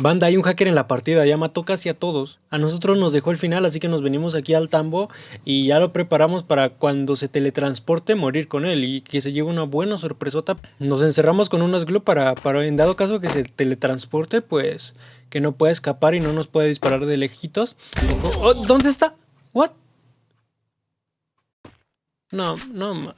Banda, hay un hacker en la partida, ya mató casi a todos. A nosotros nos dejó el final, así que nos venimos aquí al tambo y ya lo preparamos para cuando se teletransporte morir con él y que se lleve una buena sorpresota. Nos encerramos con unas glue para en dado caso que se teletransporte, pues que no pueda escapar y no nos pueda disparar de lejitos. Oh, ¿dónde está? ¿What? No, no mames.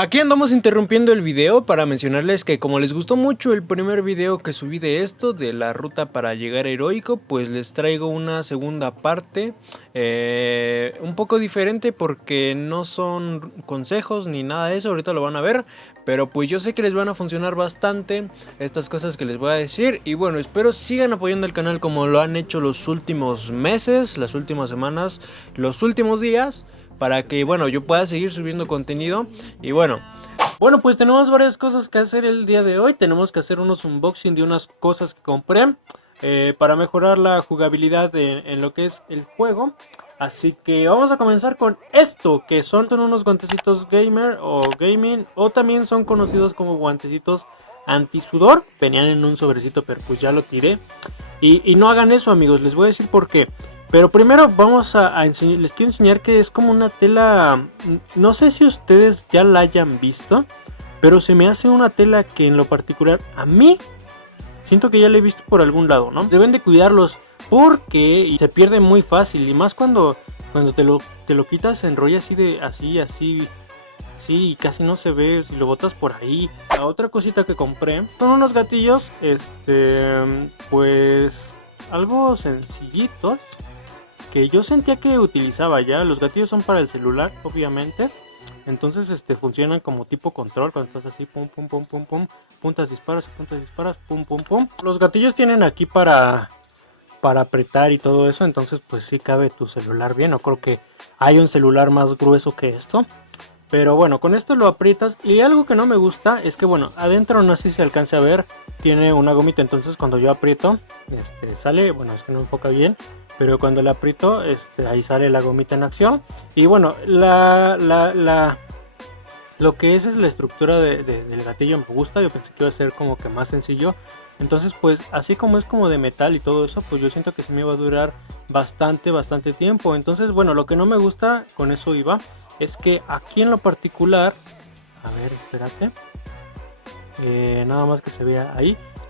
Aquí andamos interrumpiendo el video para mencionarles que como les gustó mucho el primer video que subí de esto, de la ruta para llegar a heroico, pues les traigo una segunda parte un poco diferente porque no son consejos ni nada de eso, ahorita lo van a ver, pero pues yo sé que les van a funcionar bastante estas cosas que les voy a decir y bueno, espero sigan apoyando el canal como lo han hecho los últimos meses, las últimas semanas, los últimos días, para que, bueno, yo pueda seguir subiendo contenido. Y bueno, pues tenemos varias cosas que hacer el día de hoy. Tenemos que hacer unos unboxing de unas cosas que compré para mejorar la jugabilidad en lo que es el juego. Así que vamos a comenzar con esto, que son unos guantecitos gamer o gaming, o también son conocidos como guantecitos antisudor. Venían en un sobrecito, pero pues ya lo tiré. Y no hagan eso, amigos, les voy a decir por qué. Pero primero vamos a enseñar, les quiero enseñar que es como una tela, no sé si ustedes ya la hayan visto, pero se me hace una tela que en lo particular a mí siento que ya la he visto por algún lado, ¿no? Deben de cuidarlos porque se pierde muy fácil y más cuando te lo quitas, se enrolla así, y casi no se ve si lo botas por ahí. La otra cosita que compré son unos gatillos, pues algo sencillitos, que yo sentía que utilizaba ya. Los gatillos son para el celular, obviamente. Entonces funcionan como tipo control. Cuando estás así, pum, pum, pum, pum, pum, puntas, disparas, pum, pum, pum. Los gatillos tienen aquí para apretar y todo eso. Entonces pues sí cabe tu celular bien. No creo que hay un celular más grueso que esto. Pero bueno, con esto lo aprietas. Y algo que no me gusta es que, bueno, adentro no sé si se alcance a ver, tiene una gomita. Entonces cuando yo aprieto, sale, bueno, es que no enfoca bien, pero cuando la aprieto, ahí sale la gomita en acción. Y bueno, lo que es la estructura del gatillo me gusta. Yo pensé que iba a ser como que más sencillo. Entonces pues así como es como de metal y todo eso, pues yo siento que se me va a durar bastante tiempo. Entonces bueno, lo que no me gusta, con eso iba, es que aquí en lo particular, a ver, espérate, nada más que se vea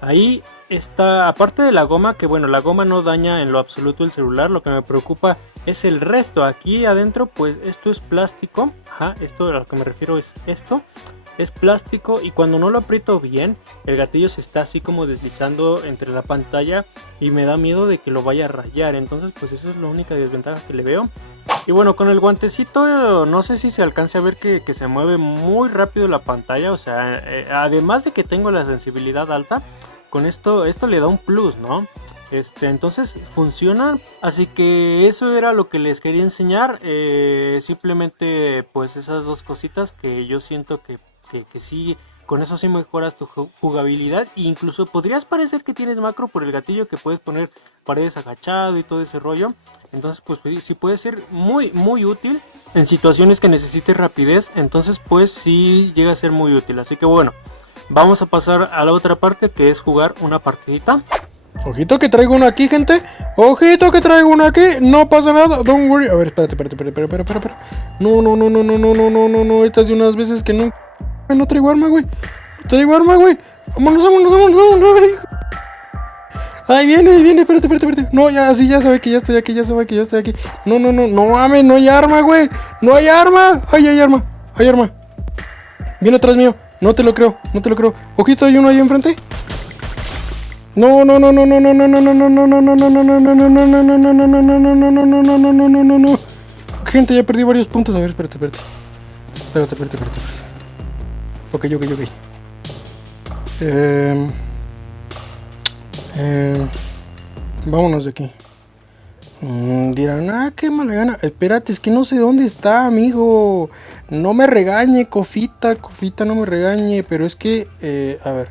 ahí está, aparte de la goma, que bueno, la goma no daña en lo absoluto el celular, lo que me preocupa es el resto. Aquí adentro pues esto es plástico, esto a lo que me refiero es esto, es plástico, y cuando no lo aprieto bien, el gatillo se está así como deslizando entre la pantalla y me da miedo de que lo vaya a rayar. Entonces pues eso es la única desventaja que le veo. Y bueno, con el guantecito no sé si se alcance a ver que se mueve muy rápido la pantalla. O sea, además de que tengo la sensibilidad alta, con esto le da un plus, ¿no? Entonces funciona. Así que eso era lo que les quería enseñar. Simplemente pues esas dos cositas que yo siento que sí, con eso sí mejoras tu jugabilidad. E incluso podrías parecer que tienes macro por el gatillo, que puedes poner paredes agachado y todo ese rollo. Entonces pues sí puede ser muy útil en situaciones que necesites rapidez. Entonces pues sí llega a ser muy útil. Así que bueno, vamos a pasar a la otra parte, que es jugar una partidita. Ojito que traigo una aquí, gente. Ojito que traigo una aquí. No pasa nada. Don't worry. A ver, espérate. No. Esta es de unas veces que no traigo arma, güey. Vámonos. Ahí viene. Espérate. No, ya sabe que ya estoy aquí. No mames, no hay arma, güey. No hay arma. Ay, hay arma. Viene atrás mío. No te lo creo. Ojito, hay uno ahí enfrente. No. Gente, ya perdí varios puntos. A ver, espérate. Ok. Vámonos de aquí. Dirán, qué mala gana. Espérate, es que no sé dónde está, amigo. No me regañe, Cofita, no me regañe. Pero es que, a ver,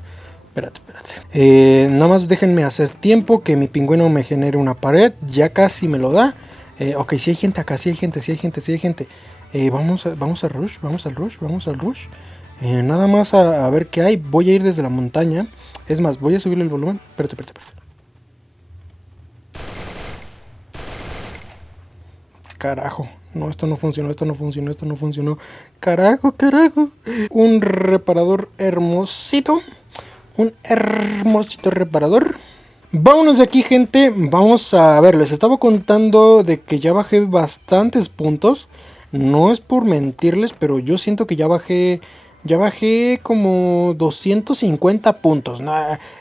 Nada más déjenme hacer tiempo que mi pingüino me genere una pared. Ya casi me lo da. Ok, si hay gente acá, si hay gente. Vamos al rush, vamos al rush. Nada más a ver qué hay. Voy a ir desde la montaña. Es más, voy a subirle el volumen. Espérate. Carajo. No, esto no funcionó. Carajo. Un reparador hermosito. Un hermosito reparador. Vámonos de aquí, gente. Vamos a ver, les estaba contando de que ya bajé bastantes puntos. No es por mentirles, pero yo siento que ya bajé como 250 puntos. ¿No?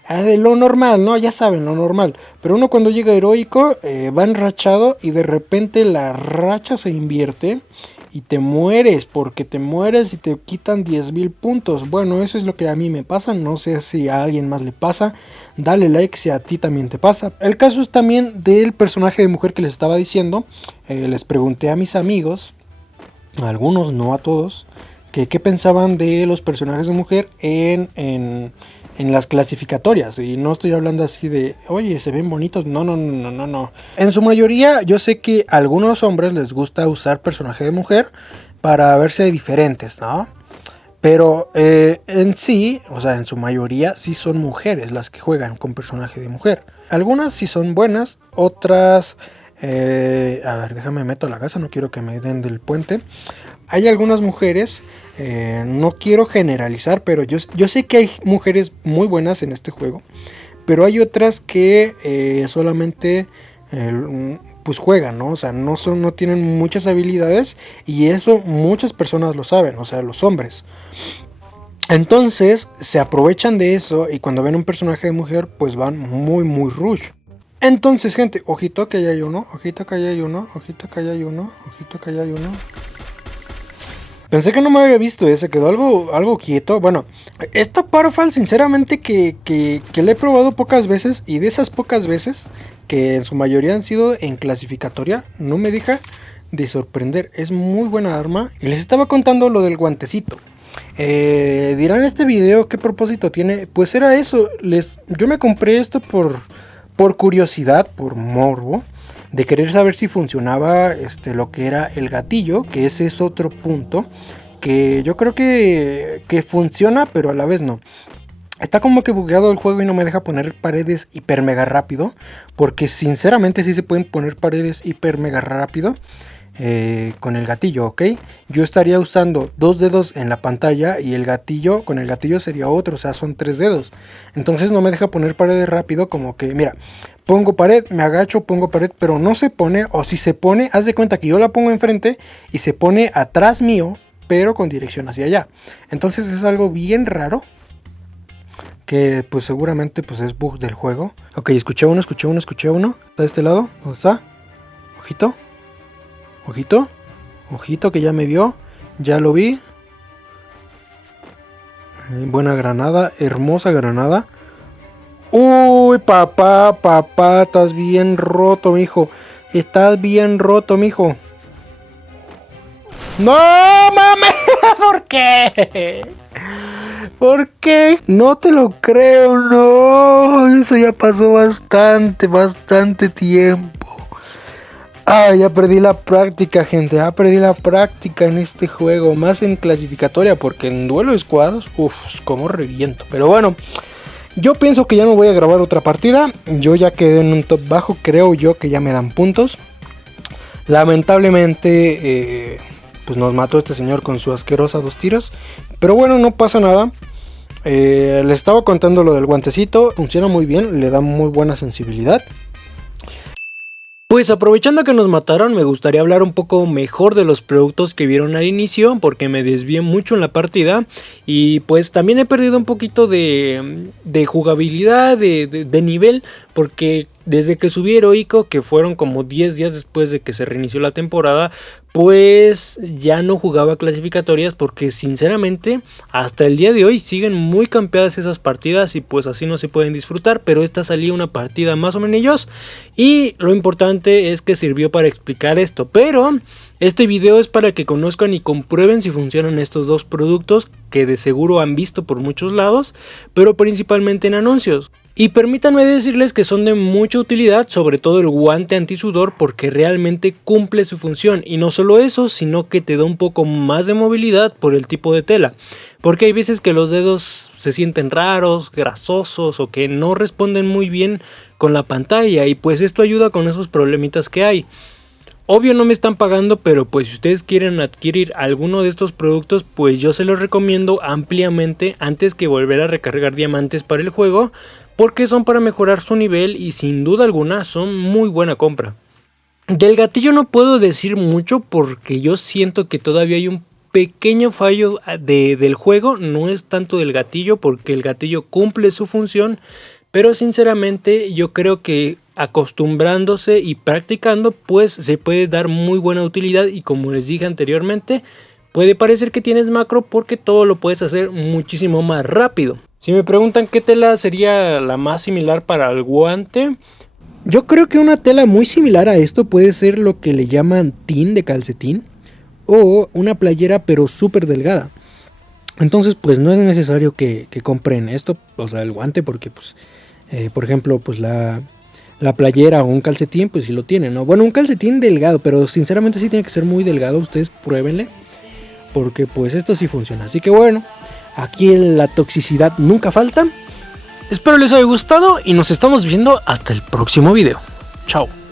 De lo normal, ¿no? Ya saben, lo normal. Pero uno cuando llega heroico va enrachado y de repente la racha se invierte. Y te mueres, porque te mueres y te quitan 10,000 puntos. Bueno, eso es lo que a mí me pasa. No sé si a alguien más le pasa. Dale like si a ti también te pasa. El caso es también del personaje de mujer que les estaba diciendo. Les pregunté a mis amigos, a algunos, no a todos, que qué pensaban de los personajes de mujer en las clasificatorias. Y no estoy hablando así de, oye, se ven bonitos. No. En su mayoría, yo sé que a algunos hombres les gusta usar personaje de mujer para verse diferentes, ¿no? Pero en sí, o sea, en su mayoría sí son mujeres las que juegan con personaje de mujer. Algunas sí son buenas, otras... a ver, déjame meto a la casa, no quiero que me den del puente. Hay algunas mujeres, no quiero generalizar, pero yo sé que hay mujeres muy buenas en este juego. Pero hay otras que solamente pues juegan, ¿no? O sea, no tienen muchas habilidades. Y eso muchas personas lo saben, o sea, los hombres. Entonces se aprovechan de eso y cuando ven un personaje de mujer pues van muy rush. Entonces, gente, ojito que allá hay uno. Pensé que no me había visto, se quedó algo quieto. Bueno, esta Parfal sinceramente que la he probado pocas veces. Y de esas pocas veces, que en su mayoría han sido en clasificatoria, no me deja de sorprender. Es muy buena arma. Y les estaba contando lo del guantecito. Dirán este video qué propósito tiene. Pues era eso, yo me compré esto por curiosidad, por morbo, de querer saber si funcionaba lo que era el gatillo, que ese es otro punto que yo creo que funciona, pero a la vez no. Está como que bugueado el juego y no me deja poner paredes hiper mega rápido, porque sinceramente sí se pueden poner paredes hiper mega rápido. Con el gatillo, ¿ok? Yo estaría usando 2 dedos en la pantalla y con el gatillo sería otro, o sea, son 3 dedos. Entonces no me deja poner paredes rápido, como que, mira, pongo pared, me agacho, pongo pared, pero no se pone, o si se pone, haz de cuenta que yo la pongo enfrente y se pone atrás mío, pero con dirección hacia allá. Entonces es algo bien raro, que pues seguramente pues es bug del juego. Ok, escuché uno. ¿Está de este lado? ¿Dónde está? Ojito que ya me vio. Ya lo vi. Buena granada, hermosa granada. Uy, papá, estás bien roto, mijo. ¡No mames! ¿Por qué? ¿Por qué? No te lo creo, no. Eso ya pasó bastante tiempo. Ya perdí la práctica, gente. Perdí la práctica en este juego. Más en clasificatoria, porque en duelo de escuadros, como reviento. Pero bueno, yo pienso que ya no voy a grabar otra partida. Yo ya quedé en un top bajo. Creo yo que ya me dan puntos. Lamentablemente, pues nos mató este señor con su asquerosa 2 tiros. Pero bueno, no pasa nada. Les estaba contando lo del guantecito. Funciona muy bien, le da muy buena sensibilidad. Pues aprovechando que nos mataron, me gustaría hablar un poco mejor de los productos que vieron al inicio, porque me desvié mucho en la partida y pues también he perdido un poquito de jugabilidad, de nivel, porque desde que subí Heroico, que fueron como 10 días después de que se reinició la temporada, pues ya no jugaba clasificatorias porque sinceramente hasta el día de hoy siguen muy campeadas esas partidas y pues así no se pueden disfrutar, pero esta salía una partida más o menos y lo importante es que sirvió para explicar esto, pero este video es para que conozcan y comprueben si funcionan estos dos productos que de seguro han visto por muchos lados, pero principalmente en anuncios. Y permítanme decirles que son de mucha utilidad, sobre todo el guante antisudor, porque realmente cumple su función. Y no solo eso, sino que te da un poco más de movilidad por el tipo de tela. Porque hay veces que los dedos se sienten raros, grasosos o que no responden muy bien con la pantalla. Y pues esto ayuda con esos problemitas que hay. Obvio no me están pagando, pero pues si ustedes quieren adquirir alguno de estos productos, pues yo se los recomiendo ampliamente antes que volver a recargar diamantes para el juego, porque son para mejorar su nivel y sin duda alguna son muy buena compra. Del gatillo no puedo decir mucho porque yo siento que todavía hay un pequeño fallo del juego, no es tanto del gatillo porque el gatillo cumple su función, pero sinceramente yo creo que acostumbrándose y practicando pues se puede dar muy buena utilidad y como les dije anteriormente puede parecer que tienes macro porque todo lo puedes hacer muchísimo más rápido. Si me preguntan qué tela sería la más similar para el guante, yo creo que una tela muy similar a esto puede ser lo que le llaman tin de calcetín o una playera pero súper delgada. Entonces pues no es necesario que compren esto, o sea el guante, porque pues por ejemplo pues la playera o un calcetín pues sí lo tienen, ¿no? Bueno, un calcetín delgado, pero sinceramente sí tiene que ser muy delgado, ustedes pruébenle, porque pues esto sí funciona. Así que bueno, aquí la toxicidad nunca falta. Espero les haya gustado y nos estamos viendo hasta el próximo video. Chao.